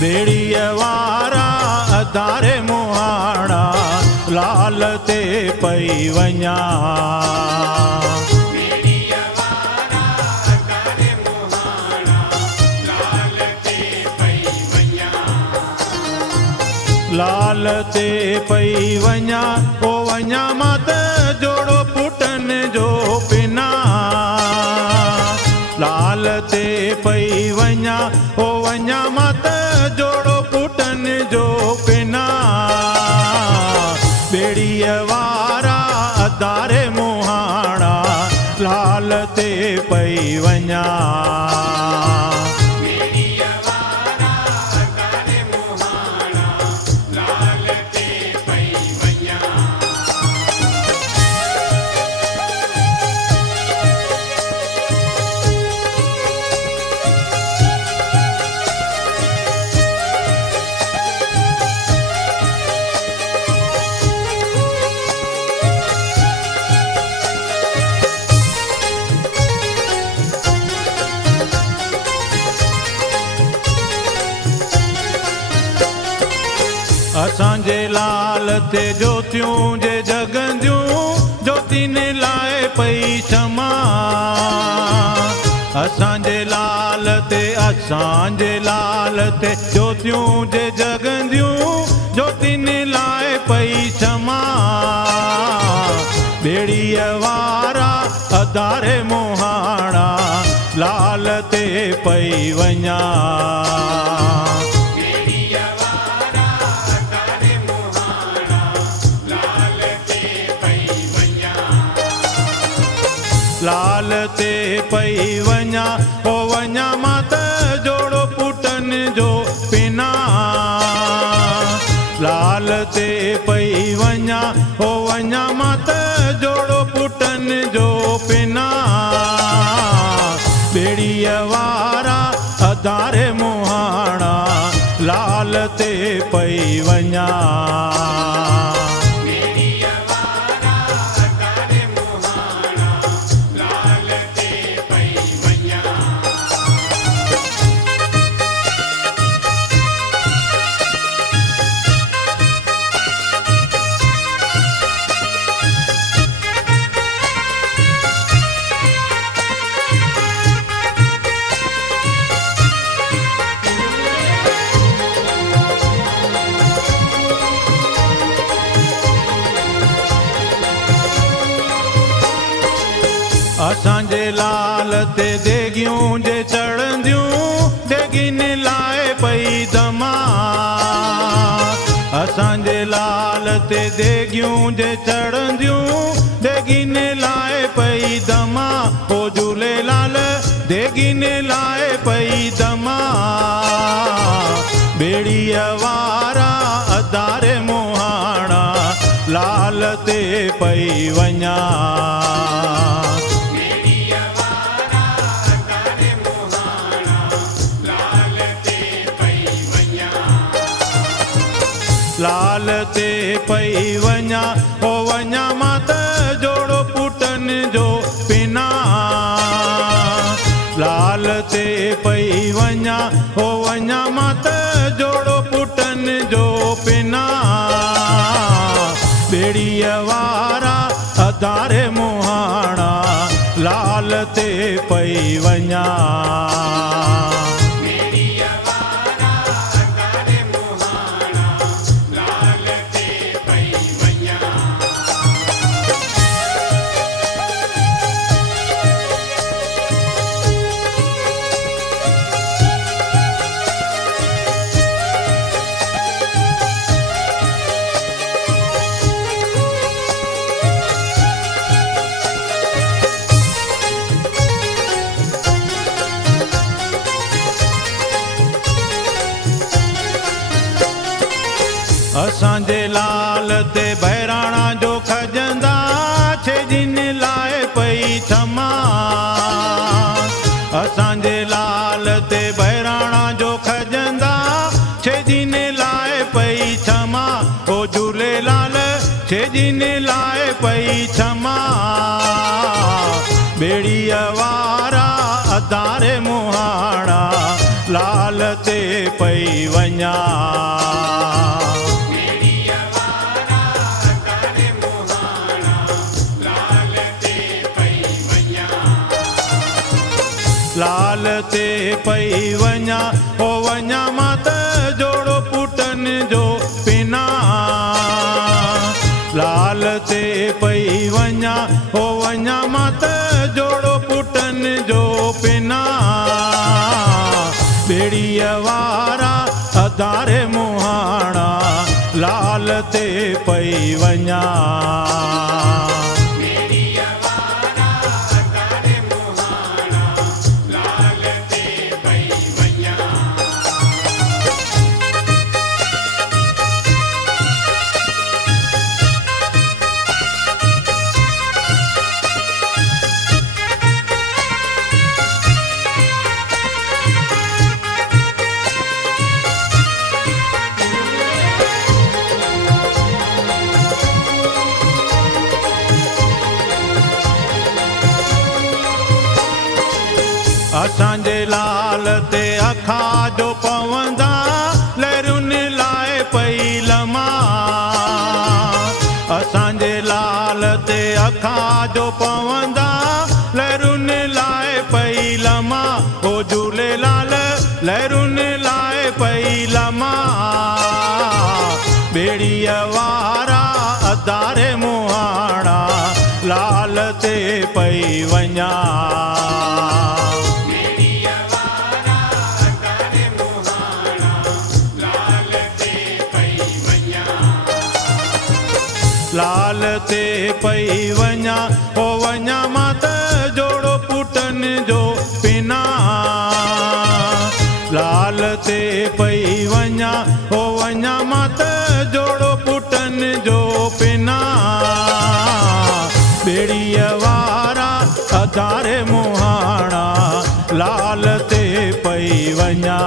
भेड़िया वारा अधारे मुहाड़ा लाल ते पई वञा। लाल ते पई वञा ओ वञा मत जोड़ो पुटन जो पिना। लाल ते पई वञा ओ वञा मत जोड़ो पुटन जो पिना। बेड़ीअ वारा अधारे मुहाड़ा लाल ते पई वञा। असांजे लाल ते ज्योतियूं जे जगंदियूं ज्योतिनि लाइ पई क्षमा। असांजे लाल ते ज्योतियूं जे जगंदियूं ज्योतिनि लाइ पई क्षमा। बेड़ीअ वारा अधारे मुहाड़ा लाल ते पई वञा। लाल ते पई वञा ओ वञा मत जोड़ो पुटन जो पिना। लाल ते पई वञा ओ वञा मत जोड़ो पुटन जो पिना। बेड़ीअ वारा अधारे मुहाड़ा लाल ते पई वञा। असांजे लाल ते देगियूं जे चढ़ंदियूं देगिन लाइ पई दमा। असांजे लाल ते देगियूं जे चढ़ंदियूं देगिन लाइ पई दमा। ओ झूलेलाल देगिन लाइ पई दमा। बेड़ीअ वारा अधारे मुहाड़ा लाल ते पई वञा। लाल ते पई वञा ओ वञा मत जोड़ो पुटन जो पिना। लाल ते पई वञा ओ वञा मत जोड़ो पुटन जो पिना। बेड़ीअ वारा अधारे मुहाड़ा लाल ते पई वञा। असांजे लाल ते बहिराणा जो खजंदा छे जिन लाए पई क्षमा असांजे लाल ते बहिराणा जो खजंदा छे जिन लाए पई क्षमा ओ झूलेलाल छे जिन लाए पई क्षमा बेड़ीअ वारा अदारे मुहाणा लाल ते पई वञा लाल ते पई वञा ओ वञा मां त जोड़ो पुटनि जो पिना लाल ते पई वञा ओ वञा मां त जोड़ो पुटनि जो पिना बेड़ीअ वारा अदारे मुहाणा लाल ते पई वञा असांजे लाल ते अखा जो पवंदा लहरुनि लाए पई लमा असांजे लाल ते अखा जो पवंदा लहरुनि लाए पई लमा ओ झूलेलाल लहरुनि लाए पई लमा बेड़ीअ वारा अदारे मुहाणा लाल ते पई वञा लाल ते पई वञा ओ वञा मां त जोड़ो पुटनि जो पिना लाल ते पई वञा ओ वञा मां त जोड़ो पुटनि जो पिना बेड़ीअ वारा अदारे मुहाणा लाल ते पई वञा